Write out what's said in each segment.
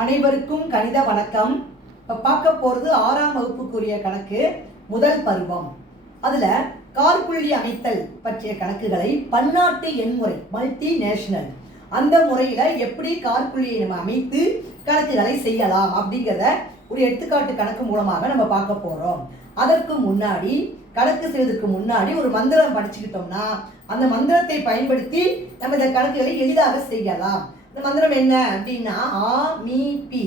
அனைவருக்கும் கணித வணக்கம். இப்போ பார்க்க போகிறது 6ஆம் வகுப்புக்குரிய கணக்கு முதல் பருவம். அதில் காற்புள்ளி அமைத்தல் பற்றிய கணக்குகளை பன்னாட்டு எண்முறை மல்டிநேஷனல் அந்த முறையில் எப்படி காற்புள்ளியை நம்ம அமைத்து கணக்குகளை செய்யலாம் அப்படிங்கிறத ஒரு எடுத்துக்காட்டு கணக்கு மூலமாக நம்ம பார்க்க போகிறோம். அதற்கு முன்னாடி கணக்கு செய்வதற்கு முன்னாடி ஒரு மந்திரம் படிச்சுக்கிட்டோம்னா அந்த மந்திரத்தை பயன்படுத்தி நம்ம இந்த கணக்குகளை எளிதாக செய்யலாம். இந்த மந்திரம் என்ன அப்படின்னா ஆ மீ பி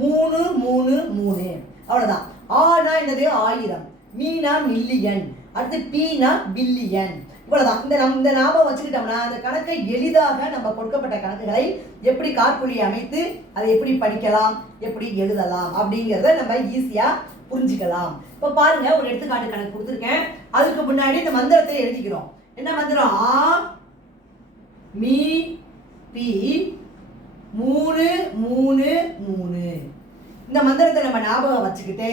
3 3 3. அவ்வளோதான். ஆனா என்னது 1000, மீனா மில்லியன், அடுத்து பீனா பில்லியன். இவ்வளோதான். இந்த ஞாபகம் வச்சுக்கிட்டோம்னா அந்த கணக்கை எளிதாக நம்ம கொடுக்கப்பட்ட கணக்குகளை எப்படி காற்புள்ளியை அமைத்து அதை எப்படி படிக்கலாம், எப்படி எழுதலாம் அப்படிங்கிறத நம்ம ஈஸியாக புரிஞ்சுக்கலாம். இப்போ பாருங்க, ஒரு எடுத்துக்காட்டு கணக்கு கொடுத்துருக்கேன். அதுக்கு முன்னாடி இந்த மந்திரத்தை எழுதிக்கிறோம். என்ன மந்திரம்? ஆ மீ பி 3 3 3. இந்த மந்திரத்தை நம்ம ஞாபகம் வச்சுக்கிட்டு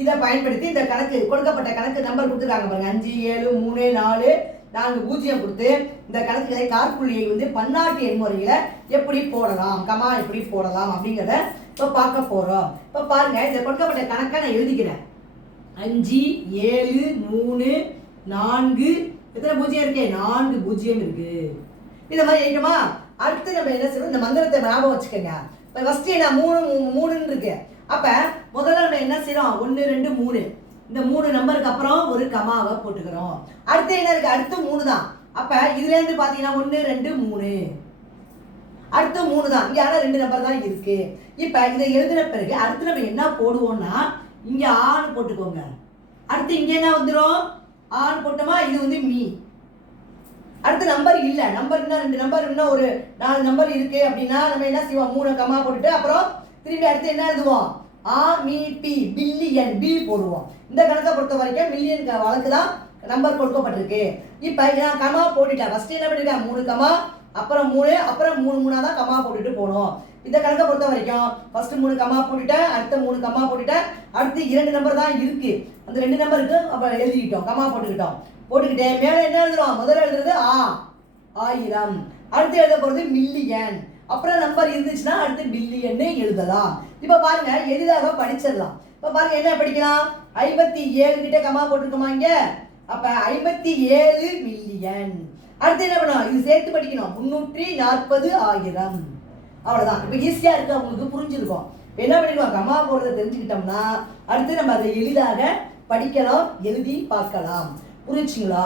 இதை பயன்படுத்தி இந்த கணக்கு கொடுக்கப்பட்ட கணக்கு நம்பர் கொடுத்துருக்காங்க பாருங்க, 5 7 3 4 4 0 கொடுத்து இந்த கணக்குகளை காற்புள்ளியை பன்னாட்டு எண்முறையில எப்படி போடலாம், கமா எப்படி போடலாம் அப்படிங்கிறத இப்போ பார்க்க போறோம். இப்போ பாருங்க, இந்த கொடுக்கப்பட்ட கணக்கை நான் எழுதிக்கிறேன். 5 7 3 4 எத்தனை பூஜ்ஜியம் இருக்கு? 4 பூஜ்ஜியம் இருக்கு. இந்த மாதிரி எழுதுமா. அடுத்து நம்ம என்ன செய்யணும், இந்த மந்திரத்தை ஞாபகம் வச்சுக்கோங்க. இப்போ ஃபர்ஸ்ட் நான் 3 3ன்னு இருக்கு. அப்ப முதல்ல நம்ம என்ன செய்யறோம்? 1 2 3. இந்த 3 நம்பருக்கு அப்புறம் ஒரு கமாவை போட்டுக்கிறோம். அடுத்து என்ன இருக்கு? அடுத்து 3 தான். அப்ப இதுல இருந்து பாத்தீங்கன்னா 1 2 3. அடுத்து 3 தான். இங்க ஆனா 2 நம்பர் தான் இருக்கு. இப்ப இதை எழுதின பிறகு அடுத்து நம்ம என்ன போடுவோம்னா இங்க ஆன்னு போட்டுக்கோங்க. அடுத்து இங்க என்ன வந்துடும்? ஆன்னு போட்டோமா, இது மீ. அடுத்த நம்பர் இல்ல, நம்பர் இன்னும் 2 நம்பர், இன்னும் ஒரு 4 நம்பர் இருக்கு அப்படின்னா நம்ம என்ன செய்வோம்? 3 கமா போட்டுட்டு அப்புறம் திரும்பி அடுத்து என்ன எழுதுவோம்? ஆ மீ பி பில்லியன் பி போடுவோம். இந்த கணக்கை பொறுத்த வரைக்கும் மில்லியன் வழக்கு தான் நம்பர் கொடுக்கப்பட்டிருக்கு. இப்ப நான் கமா போட்டுட்டேன். ஃபர்ஸ்ட் என்ன பண்ணிட்டேன்? 3 கமா, அப்புறம் 3, அப்புறம் 3 3 தான் கமா போட்டுட்டு போனோம். இந்த கணக்கை பொறுத்த வரைக்கும் ஃபர்ஸ்ட் 3 கமா போட்டுட்டேன், அடுத்த 3 கமா போட்டுட்டேன், அடுத்து 2 நம்பர் தான் இருக்கு. அந்த 2 நம்பருக்கு அப்ப எழுதிக்கிட்டோம், கமா போட்டுக்கிட்டே மேல என்ன எழுதுறோம்? முதல்ல எழுதுறது 1000, அடுத்து எழுத போறது மில்லியன், அப்புறம் நம்பர் இருந்துச்சுன்னா அடுத்து பில்லியன் எழுதலாம். இப்ப பாருங்க, எளிதாக படிச்சிடலாம். இப்ப பாருங்க என்ன படிக்கலாம்? 57 கிட்ட கமா போட்டுருக்கோமா இங்க? அப்ப 57 மில்லியன். அடுத்து என்ன பண்ணணும்? இது சேர்த்து படிக்கணும். 340,000. அவ்வளவுதான். இப்ப ஈஸியா இருக்கு, உங்களுக்கு புரிஞ்சிருக்கும். என்ன பண்ணிடுவோம்? கமா போடுறத தெரிஞ்சுக்கிட்டோம்னா அடுத்து நம்ம அதை எளிதாக படிக்கலாம், எழுதி பார்க்கலாம். புரிஞ்சுங்களா?